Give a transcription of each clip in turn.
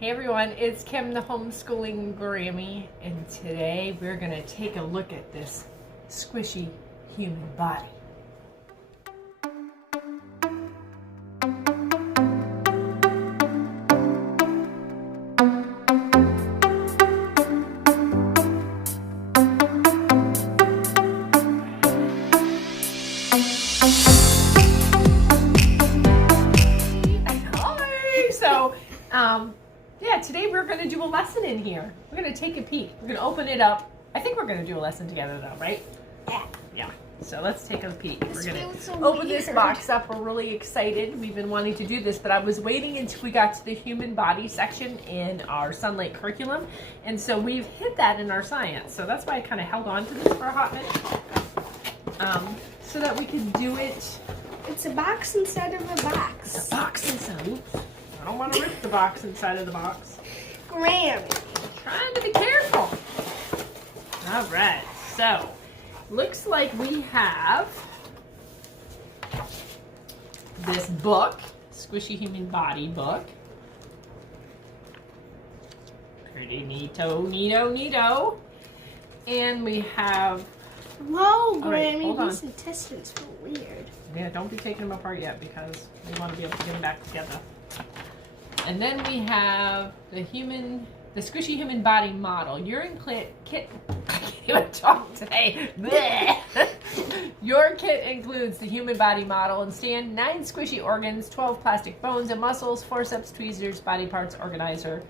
Hey everyone, it's Kim, the homeschooling Grammy, and today we're going to take a look at this squishy human body. Yeah, today we're going to do a lesson in here. We're going to take a peek. We're going to open it up. I think we're going to do a lesson together though, right? Yeah. Yeah. So let's take a peek. We're going to so open this box up. We're really excited. We've been wanting to do this, but I was waiting until we got to the human body section in our Sunlight curriculum. And so we've hit that in our science. So that's why I kind of held on to this for a hot minute. So that we could do it. It's a box inside of a box. It's a box inside. Oops. I don't want to rip the box inside of the box. Grammy. Trying to be careful. All right, so looks like we have this book, Squishy Human Body book. Pretty neato, neato, neato. And we have. Whoa, right, Grammy, hold on. these intestines feel weird. Yeah, don't be taking them apart yet because we want to be able to get them back together. And then we have the squishy human body model. Your kit, I can't even talk today. Your kit includes the human body model and stand, 9 squishy organs, 12 plastic bones and muscles, forceps, tweezers, body parts organizer.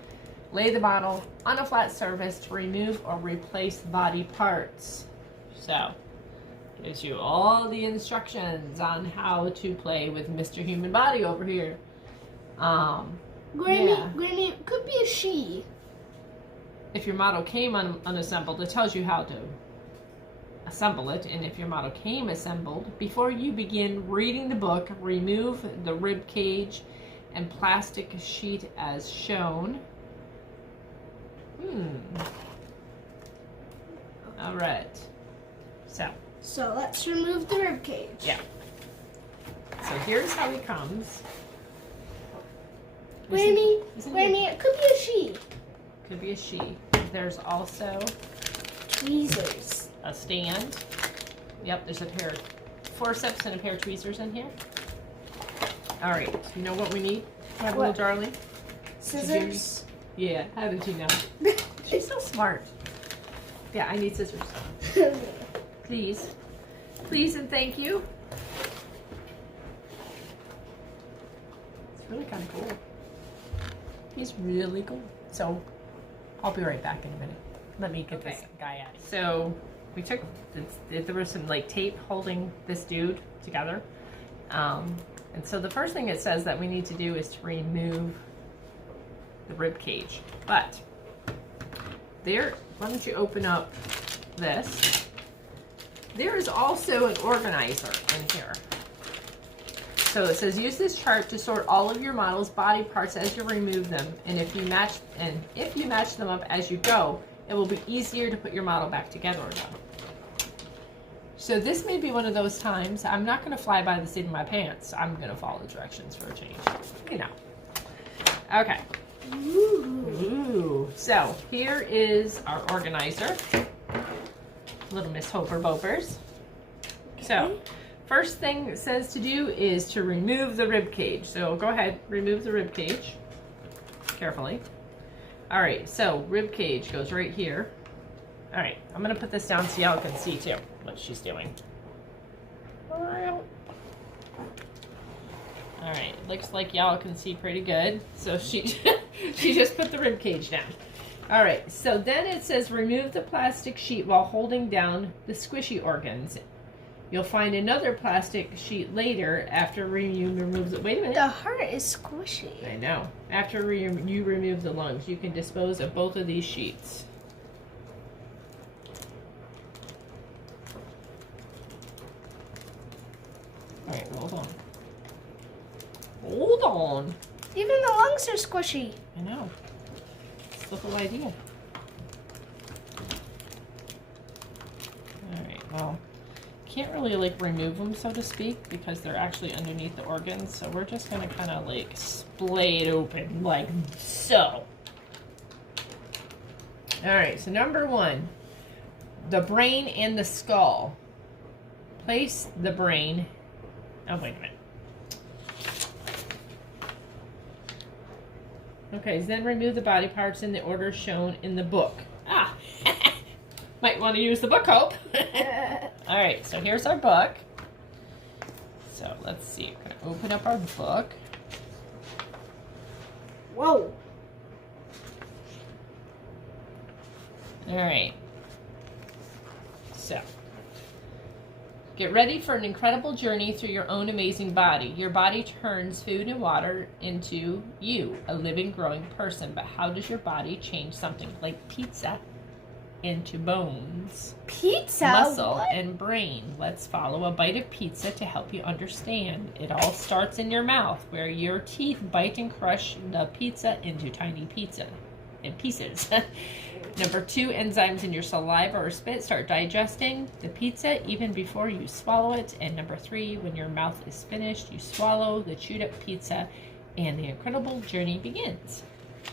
Lay the model on a flat surface to remove or replace body parts. So, gives you all the instructions on how to play with Mr. Human Body over here. Grammy, it could be a she. If your model came unassembled, it tells you how to assemble it. And if your model came assembled, before you begin reading the book, remove the rib cage and plastic sheet as shown. All right. So let's remove the rib cage. Yeah. So here's how he comes. Grammy, it could be a she. Could be a she. There's also Tweezers. a stand. Yep, there's a pair of forceps and a pair of tweezers in here. All right, you know what we need? My little darling? Scissors. Yeah, how did you know? She's so smart. Yeah, I need scissors. Please. Please and thank you. It's really kind of cool. He's really cool. So, I'll be right back in a minute. Let me get this guy out. So, we took, there was some like tape holding this dude together. And so the first thing it says that we need to do is to remove the rib cage. But, why don't you open up this? There is also an organizer in here. So it says use this chart to sort all of your model's body parts as you remove them, and if you match them up as you go, it will be easier to put your model back together again. So this may be one of those times I'm not going to fly by the seat of my pants. I'm going to follow directions for a change. You know. Okay. Ooh. So here is our organizer. Little Miss Hoper Bopers. So. First thing it says to do is to remove the rib cage. So go ahead, remove the rib cage carefully. All right, so rib cage goes right here. All right, I'm gonna put this down so y'all can see too what she's doing. All right, looks like y'all can see pretty good. So she just put the rib cage down. All right, so then it says remove the plastic sheet while holding down the squishy organs. You'll find another plastic sheet later after you remove the... Wait a minute. The heart is squishy. I know. After you remove the lungs, you can dispose of both of these sheets. All right, hold on. Hold on. Even the lungs are squishy. I know. It's the whole idea. All right, well... can't really like remove them, so to speak, because they're actually underneath the organs. So we're just gonna kind of like splay it open like so. All right, so number 1, the brain and the skull. Place the brain. Oh, wait a minute. Okay, then remove the body parts in the order shown in the book. Ah, might want to use the book, Hope. All right, so here's our book. So let's see, we're gonna open up our book. Whoa. All right. So, get ready for an incredible journey through your own amazing body. Your body turns food and water into you, a living, growing person. But how does your body change something like pizza into bones, Pizza? muscle, What? and brain? Let's follow a bite of pizza to help you understand. It all starts in your mouth, where your teeth bite and crush the pizza into tiny pieces. Number 2, enzymes in your saliva or spit start digesting the pizza even before you swallow it. And number 3, when your mouth is finished, you swallow the chewed up pizza and the incredible journey begins.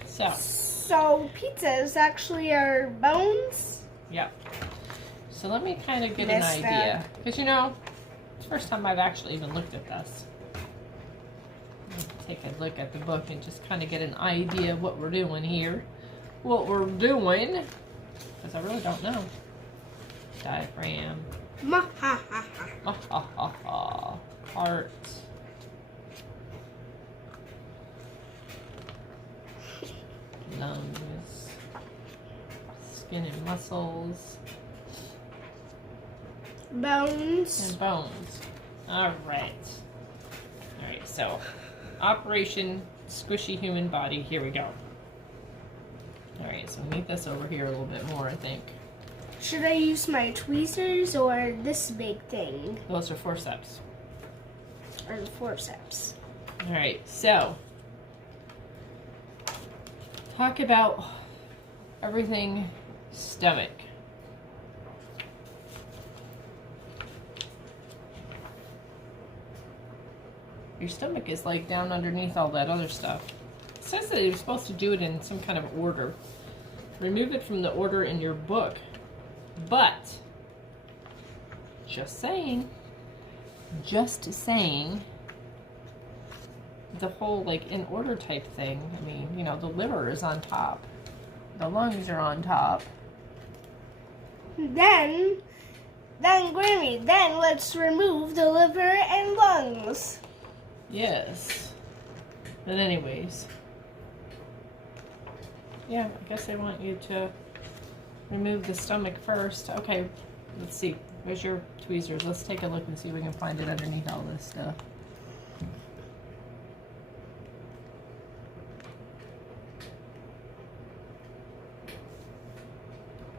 So pizza is actually our bones? Yep. So let me kind of get an idea. Because, you know, it's the first time I've actually even looked at this. Take a look at the book and just kind of get an idea of what we're doing here. Because I really don't know. Diaphragm. Heart. Lungs. Skin and muscles. Bones. And bones. All right. All right, so Operation Squishy Human Body. Here we go. All right, so meet this over here a little bit more, I think. Should I use my tweezers or this big thing? Those are forceps. Or the forceps? All right, so talk about everything stomach. Your stomach is like down underneath all that other stuff. It says that you're supposed to do it in some kind of order. Remove it from the order in your book. But, just saying, the whole like in order type thing, I mean, you know, the liver is on top. The lungs are on top. Then Grammy, then let's remove the liver and lungs. Yes. But anyways. Yeah, I guess they want you to remove the stomach first. Okay, let's see. Where's your tweezers? Let's take a look and see if we can find it underneath all this stuff.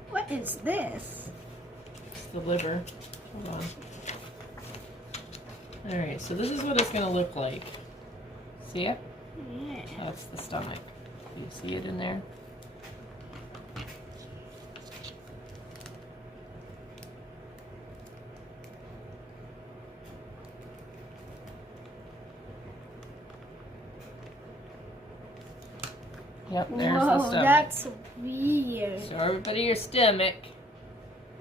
What is this? It's the liver. Hold on. Alright, so this is what it's going to look like. See it? Yeah. That's the stomach. Do you see it in there? Yep, there's the stomach. That's weird. So everybody, your stomach.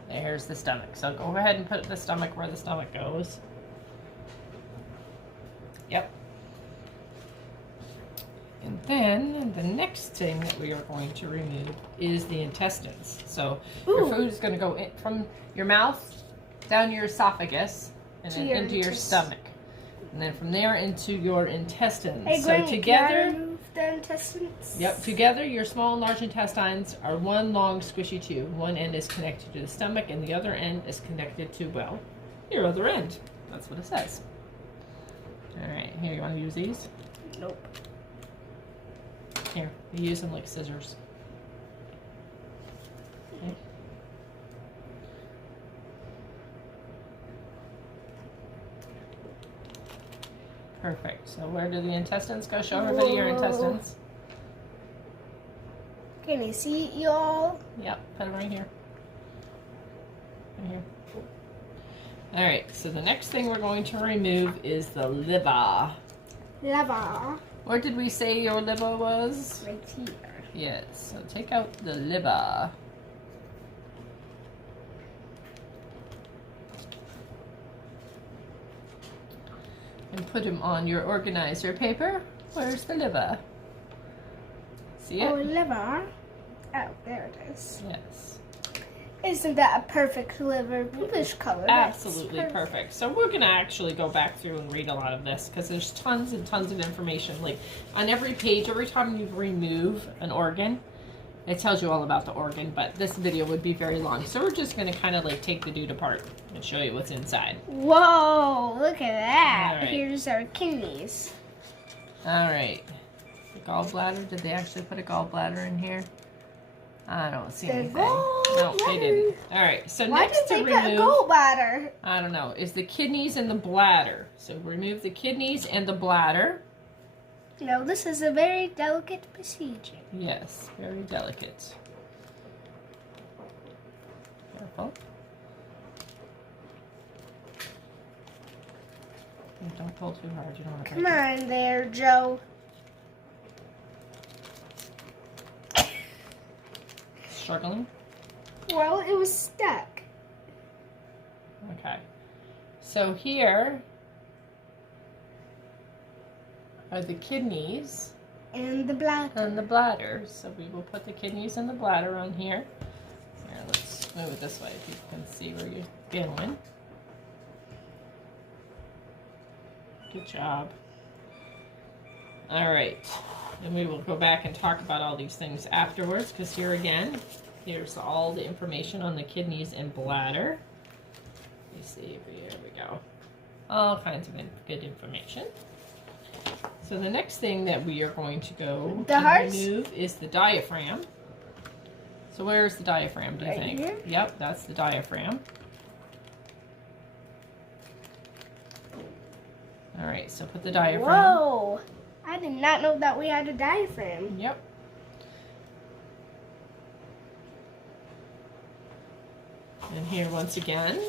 There's the stomach. So go ahead and put the stomach where the stomach goes. Yep. And then the next thing that we are going to remove is the intestines. So your food is going to go in from your mouth down your esophagus and then into your stomach. And then from there into your intestines. Hey, so Granny, together, can I remove the intestines? Yep, together your small and large intestines are one long squishy tube. One end is connected to the stomach and the other end is connected to, well, your other end. That's what it says. Alright, here, you want to use these? Nope. Here, you use them like scissors. Okay. Perfect. So where do the intestines go? Show everybody your intestines. Can you see it, y'all? Yep, put it right here. Right here. Alright, so the next thing we're going to remove is the liver. Liver. Where did we say your liver was? Right here. Yes, so take out the liver. And put him on your organizer paper. Where's the liver? See it? Oh, liver. Oh, there it is. Yes. Isn't that a perfect liver? Bluish color. Absolutely perfect. So we're going to actually go back through and read a lot of this because there's tons and tons of information. Like on every page, every time you remove an organ, it tells you all about the organ, but this video would be very long. So we're just going to kind of like take the dude apart and show you what's inside. Whoa, look at that. All right. Here's our kidneys. All right. The gallbladder, did they actually put a gallbladder in here? I don't see anything. No, they didn't. All right, so Why next did to they put a remove, gallbladder? I don't know, is the kidneys and the bladder. So remove the kidneys and the bladder. No, this is a very delicate procedure. Yes, very delicate. Careful. Don't pull too hard. You don't want to. Come on there, Joe. Struggling? Well, it was stuck. Okay. So here are the kidneys And the bladder. and the bladder. So we will put the kidneys and the bladder on here. Here, let's move it this way if you can see where you're going. Good job. All right. And we will go back and talk about all these things afterwards because here again, here's all the information on the kidneys and bladder. Let me see, here we go. All kinds of good information. So the next thing that we are going to go remove is the diaphragm. So where's the diaphragm, do you think? Here? Yep, that's the diaphragm. All right, so put the diaphragm. Whoa! I did not know that we had a diaphragm. Yep. And here once again,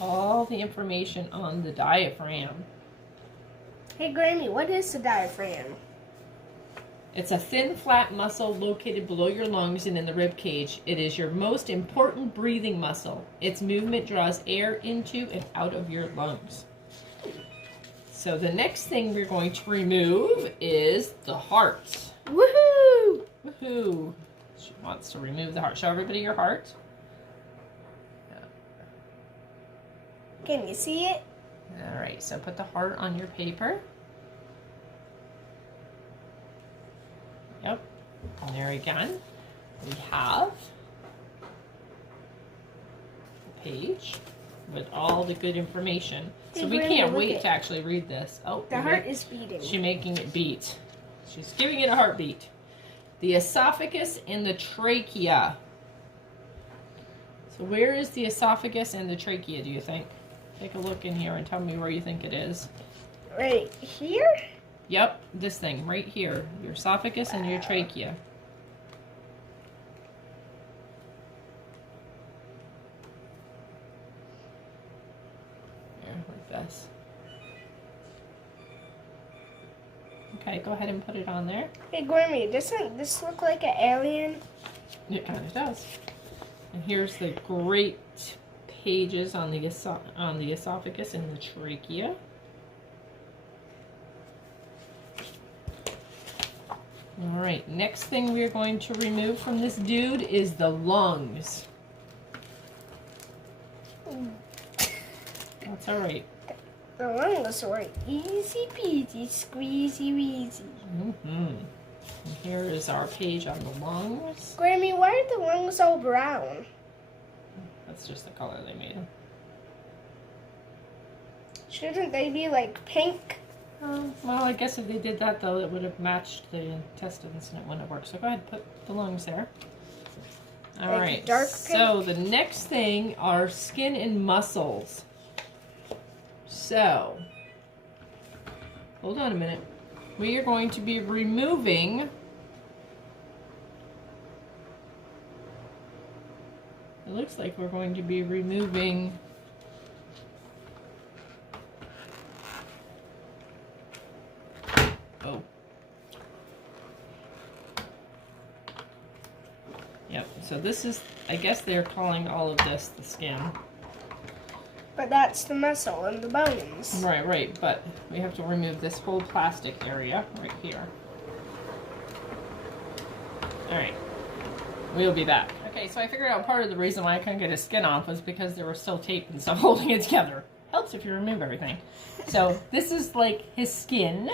all the information on the diaphragm. Hey, Grammy, what is the diaphragm? It's a thin, flat muscle located below your lungs and in the rib cage. It is your most important breathing muscle. Its movement draws air into and out of your lungs. So the next thing we're going to remove is the heart. Woohoo! Woohoo! She wants to remove the heart. Show everybody your heart. Can you see it? All right, so put the heart on your paper. Yep. And there again, we have the page with all the good information. So we can't wait to actually read this. Oh, the heart is beating. She's making it beat. She's giving it a heartbeat. The esophagus and the trachea. So where is the esophagus and the trachea, do you think? Take a look in here and tell me where you think it is. Right here? Yep, this thing right here. Your esophagus and your trachea. Here, like this. Okay, go ahead and put it on there. Hey, Grammy, doesn't this look like an alien? It kind of does. And here's the great pages on the esophagus and the trachea. All right, next thing we're going to remove from this dude is the lungs. That's all right. The lungs were easy peasy, squeezy weezy. And here is our page on the lungs. Grammy, why are the lungs all brown? That's just the color they made them. Shouldn't they be like pink? Well, I guess if they did that, though, it would have matched the intestines and it wouldn't have worked. So go ahead and put the lungs there. All right. Dark So the next thing are skin and muscles. So, hold on a minute. We are going to be removing it looks like we're going to be removing Yep, so this is, I guess they're calling all of this the skin. But that's the muscle and the bones. Right, right, but we have to remove this whole plastic area right here. Alright, we'll be back. Okay, so I figured out part of the reason why I couldn't get his skin off was because there was still tape and stuff holding it together. Helps if you remove everything. So this is like his skin.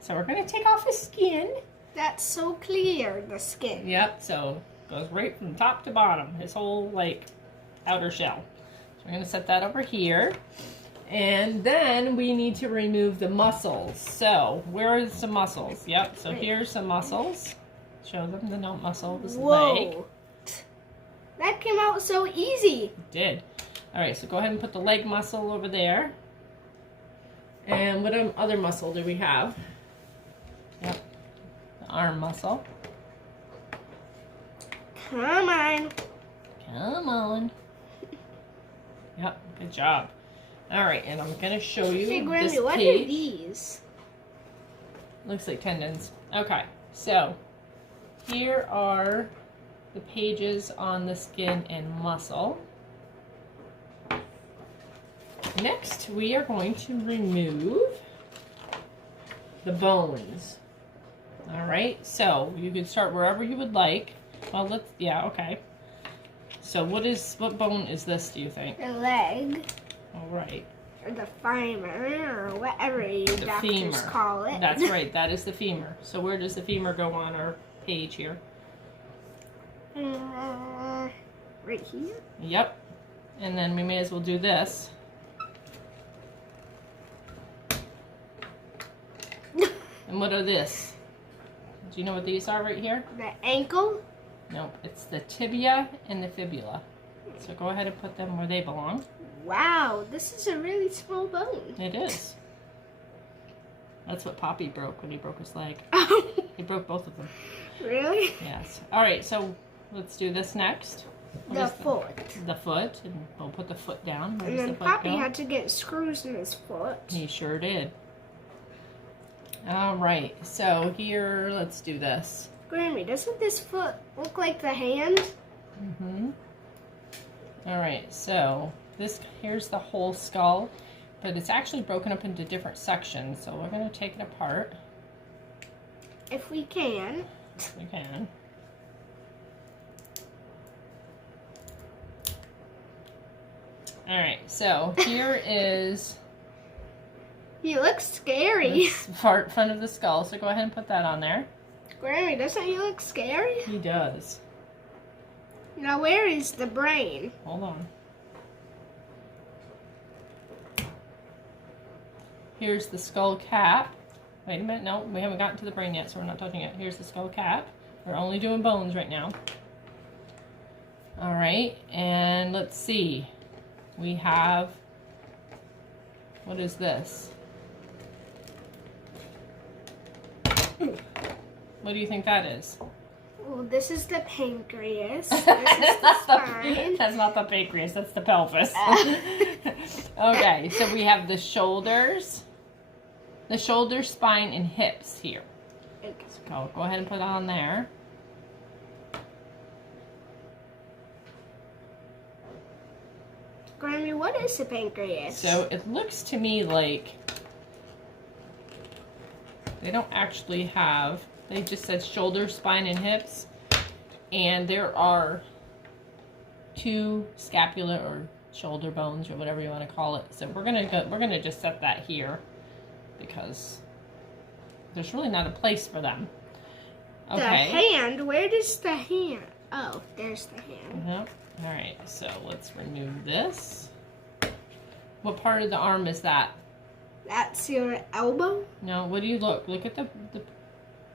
So we're going to take off his skin. That's so clear, the skin. Yep, so goes right from top to bottom, his whole like outer shell. So we're going to set that over here. And then we need to remove the muscles. So where are some muscles? Yep, so here's some muscles. Show them the muscle, this leg. That came out so easy. It did. Alright, so go ahead and put the leg muscle over there. And what other muscle do we have? Yep, the arm muscle. Come on. Come on. Yep, good job. Alright, and I'm going to show you Hey, this Grammy, what page. are these? Looks like tendons. Okay, so here are the pages on the skin and muscle. Next, we are going to remove the bones. Alright, so you can start wherever you would like. Well, yeah, okay. So what bone is this, do you think? The leg. Alright. Or the femur, or whatever you doctors call it. That's right, that is the femur. So where does the femur go on our page here? Right here? Yep. And then we may as well do this. And what are this? Do you know what these are right here? The ankle? No, it's the tibia and the fibula. So go ahead and put them where they belong. Wow, this is a really small bone. It is. That's what Poppy broke when he broke his leg. Oh, He broke both of them. really? Yes. Alright, so let's do this next. The foot. The foot, and we'll put the foot down. Where And does then the foot Poppy go? had to get screws in his foot. He sure did. Alright, so here, let's do this. Grammy, doesn't this foot look like the hand? Mm-hmm. Alright, so here's the whole skull, but it's actually broken up into different sections, so we're going to take it apart. If we can. If we can. Alright, so here is He looks scary. this front of the skull, so go ahead and put that on there. Grammy, doesn't he look scary? He does. Now where is the brain? Hold on. Here's the skull cap. Wait a minute, no, we haven't gotten to the brain yet, so we're not touching it. Here's the skull cap. We're only doing bones right now. Alright, and let's see. We have, what is this? What do you think that is? Well, this is the pancreas. This is the spine. That's not the pancreas, that's the pelvis. Okay, so we have the shoulders, spine, and hips here. Okay. So go ahead and put it on there. Grammy, what is the pancreas? So it looks to me like they don't actually have, they just said shoulder, spine, and hips. And there are 2 scapular or shoulder bones or whatever you want to call it. So we're gonna just set that here because there's really not a place for them. Okay. The hand, where does the hand? Oh, there's the hand. Yep. All right, so let's remove this. What part of the arm is that? That's your elbow? No, what do you look? Look at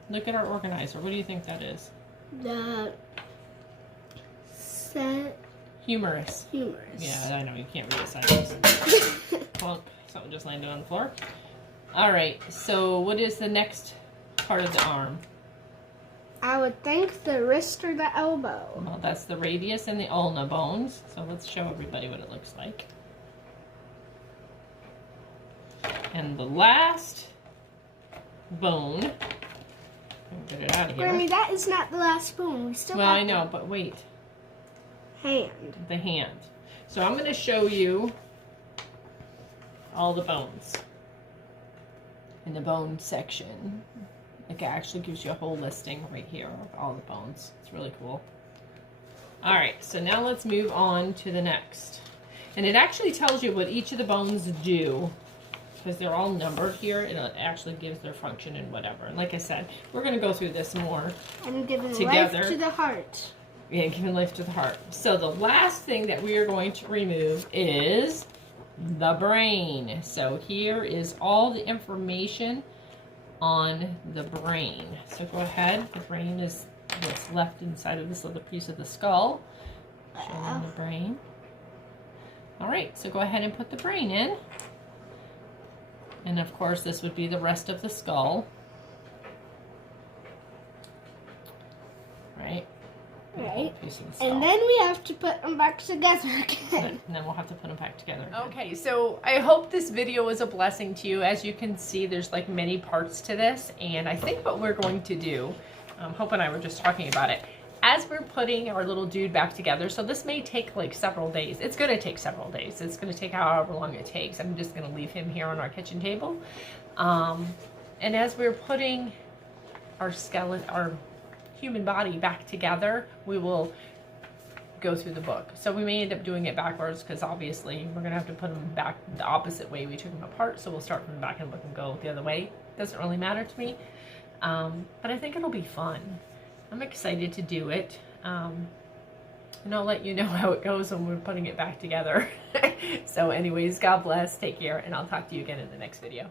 look at our organizer. What do you think that is? The Humerus. humerus. Yeah, I know, you can't read the sentence. Plunk, something just landed on the floor. All right, so what is the next part of the arm? I would think the wrist or the elbow. Well, that's the radius and the ulna bones. So let's show everybody what it looks like. And the last bone Get it out of here. Grammy, that is not the last bone. We still Well, have I know, but wait. hand. The hand. So I'm going to show you all the bones in the bone section. It actually gives you a whole listing right here of all the bones. It's really cool. All right, so now let's move on to the next. And it actually tells you what each of the bones do, because they're all numbered here, and it actually gives their function and whatever. And like I said, we're going to go through this more And giving together. life to the heart. Yeah, giving life to the heart. So the last thing that we are going to remove is the brain. So here is all the information on the brain. So go ahead. The brain is what's left inside of this little piece of the skull. Showing the brain. All right, so go ahead and put the brain in. And of course, this would be the rest of the skull. Right? Right. Piece of the skull. And then we have to put them back together again. And then we'll have to put them back together. Okay, so I hope this video was a blessing to you. As you can see, there's like many parts to this. And I think what we're going to do, Hope and I were just talking about it, as we're putting our little dude back together, so this may take like several days. It's going to take several days. It's going to take however long it takes. I'm just going to leave him here on our kitchen table. And as we're putting our skeleton, our human body back together, we will go through the book. So we may end up doing it backwards, because obviously we're going to have to put them back the opposite way we took them apart. So we'll start from the back and look and go the other way. Doesn't really matter to me. But I think it'll be fun. I'm excited to do it. And I'll let you know how it goes when we're putting it back together. So anyways, God bless, take care, and I'll talk to you again in the next video.